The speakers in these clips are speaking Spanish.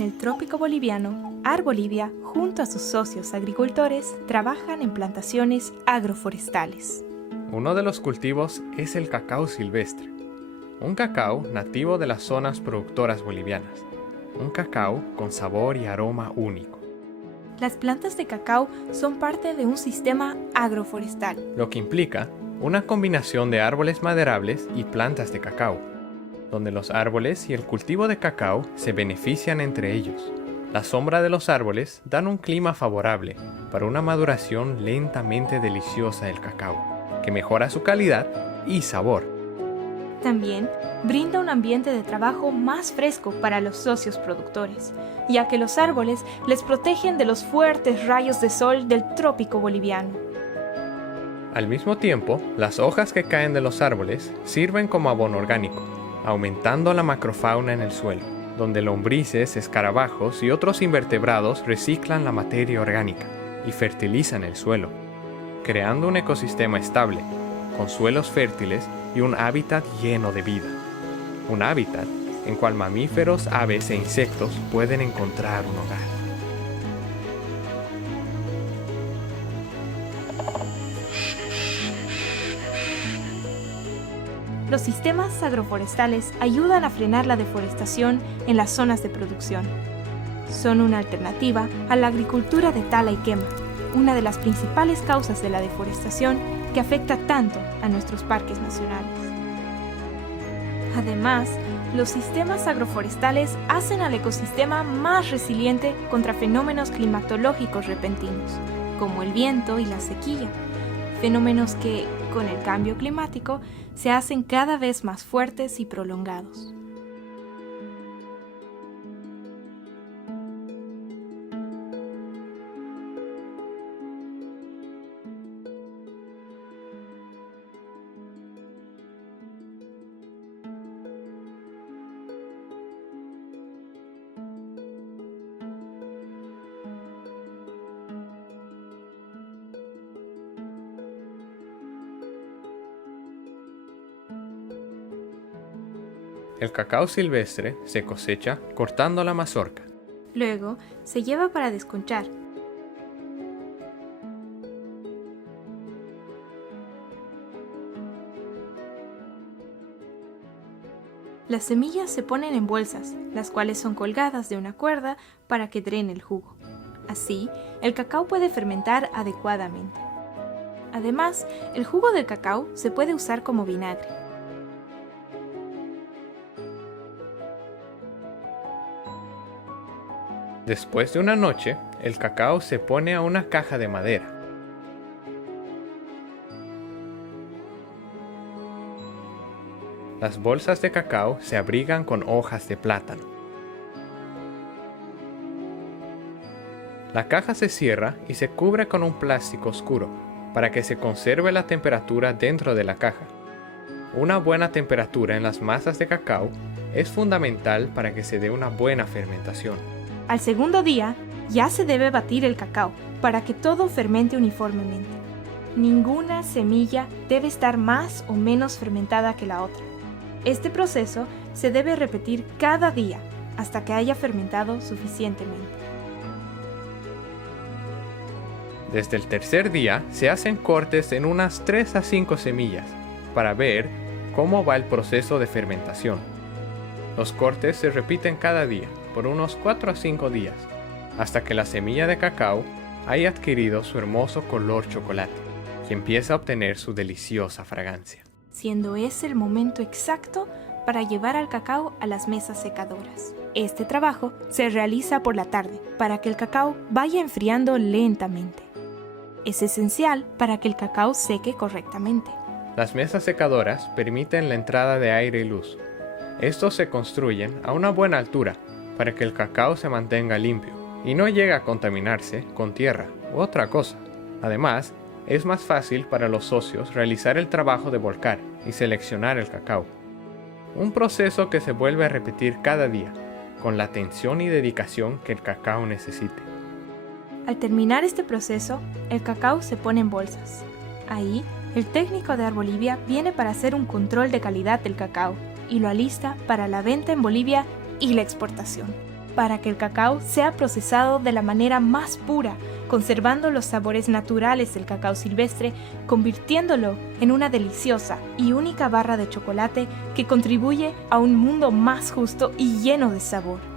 En el trópico boliviano, Arbolivia, junto a sus socios agricultores, trabajan en plantaciones agroforestales. Uno de los cultivos es el cacao silvestre, un cacao nativo de las zonas productoras bolivianas, un cacao con sabor y aroma único. Las plantas de cacao son parte de un sistema agroforestal, Lo que implica una combinación de árboles maderables y plantas de cacao, donde los árboles y el cultivo de cacao se benefician entre ellos. La sombra de los árboles dan un clima favorable para una maduración lentamente deliciosa del cacao, que mejora su calidad y sabor. También brinda un ambiente de trabajo más fresco para los socios productores, ya que los árboles les protegen de los fuertes rayos de sol del trópico boliviano. Al mismo tiempo, las hojas que caen de los árboles sirven como abono orgánico, aumentando la macrofauna en el suelo, donde lombrices, escarabajos y otros invertebrados reciclan la materia orgánica y fertilizan el suelo, creando un ecosistema estable, con suelos fértiles y un hábitat lleno de vida. Un hábitat en cual mamíferos, aves e insectos pueden encontrar un hogar. Los sistemas agroforestales ayudan a frenar la deforestación en las zonas de producción. Son una alternativa a la agricultura de tala y quema, una de las principales causas de la deforestación que afecta tanto a nuestros parques nacionales. Además, los sistemas agroforestales hacen al ecosistema más resiliente contra fenómenos climatológicos repentinos, como el viento y la sequía, fenómenos que, con el cambio climático, se hacen cada vez más fuertes y prolongados. El cacao silvestre se cosecha cortando la mazorca. Luego, se lleva para desconchar. Las semillas se ponen en bolsas, las cuales son colgadas de una cuerda para que drene el jugo. Así, el cacao puede fermentar adecuadamente. Además, el jugo del cacao se puede usar como vinagre. Después de una noche, el cacao se pone a una caja de madera. Las bolsas de cacao se abrigan con hojas de plátano. La caja se cierra y se cubre con un plástico oscuro para que se conserve la temperatura dentro de la caja. Una buena temperatura en las masas de cacao es fundamental para que se dé una buena fermentación. Al segundo día, ya se debe batir el cacao para que todo fermente uniformemente. Ninguna semilla debe estar más o menos fermentada que la otra. Este proceso se debe repetir cada día hasta que haya fermentado suficientemente. Desde el tercer día se hacen cortes en unas 3 a 5 semillas para ver cómo va el proceso de fermentación. Los cortes se repiten cada día por unos 4 a 5 días, hasta que la semilla de cacao haya adquirido su hermoso color chocolate y empieza a obtener su deliciosa fragancia. Siendo ese el momento exacto para llevar al cacao a las mesas secadoras. Este trabajo se realiza por la tarde para que el cacao vaya enfriando lentamente. Es esencial para que el cacao seque correctamente. Las mesas secadoras permiten la entrada de aire y luz. Estos se construyen a una buena altura para que el cacao se mantenga limpio y no llegue a contaminarse con tierra u otra cosa. Además, es más fácil para los socios realizar el trabajo de volcar y seleccionar el cacao. Un proceso que se vuelve a repetir cada día, con la atención y dedicación que el cacao necesite. Al terminar este proceso, el cacao se pone en bolsas. Ahí, el técnico de Arbolivia viene para hacer un control de calidad del cacao y lo alista para la venta en Bolivia y la exportación. para que el cacao sea procesado de la manera más pura, conservando los sabores naturales del cacao silvestre, convirtiéndolo en una deliciosa y única barra de chocolate que contribuye a un mundo más justo y lleno de sabor.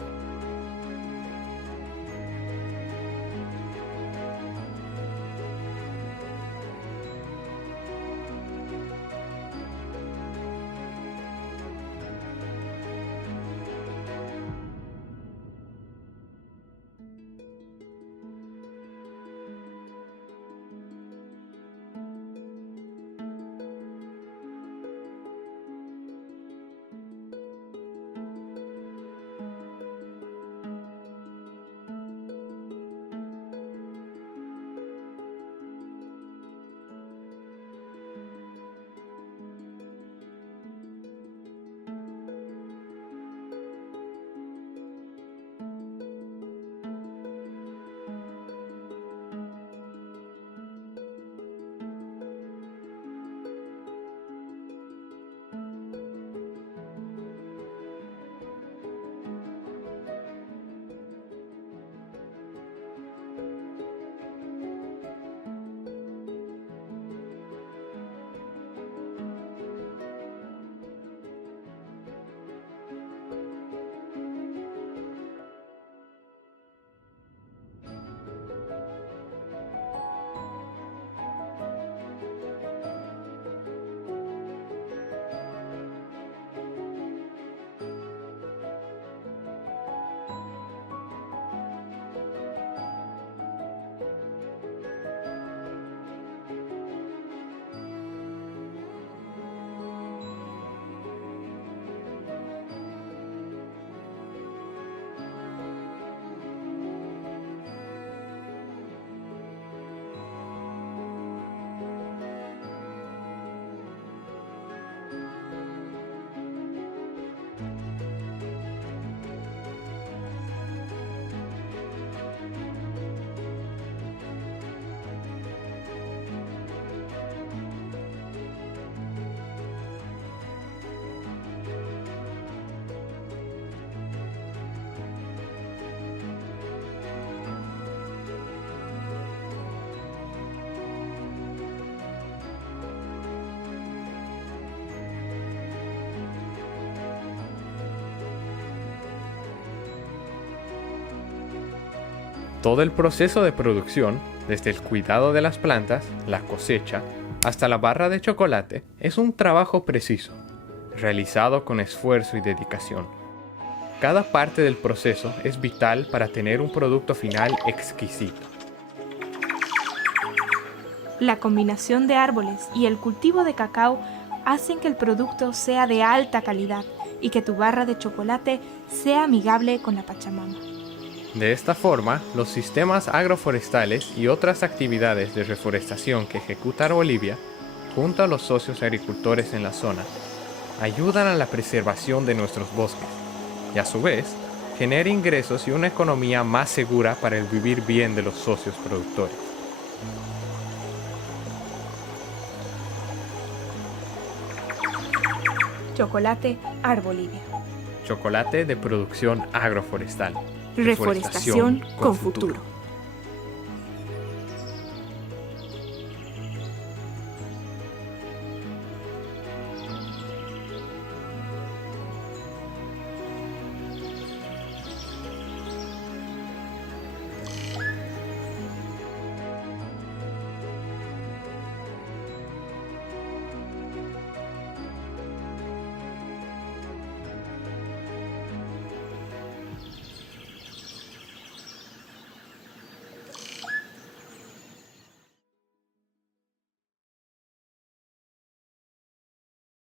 Todo el proceso de producción, desde el cuidado de las plantas, la cosecha, hasta la barra de chocolate, es un trabajo preciso, realizado con esfuerzo y dedicación. Cada parte del proceso es vital para tener un producto final exquisito. La combinación de árboles y el cultivo de cacao hacen que el producto sea de alta calidad y que tu barra de chocolate sea amigable con la Pachamama. De esta forma, los sistemas agroforestales y otras actividades de reforestación que ejecuta Arbolivia, junto a los socios agricultores en la zona, ayudan a la preservación de nuestros bosques y a su vez genera ingresos y una economía más segura para el vivir bien de los socios productores. Chocolate Arbolivia. Chocolate de producción agroforestal. Reforestación con futuro.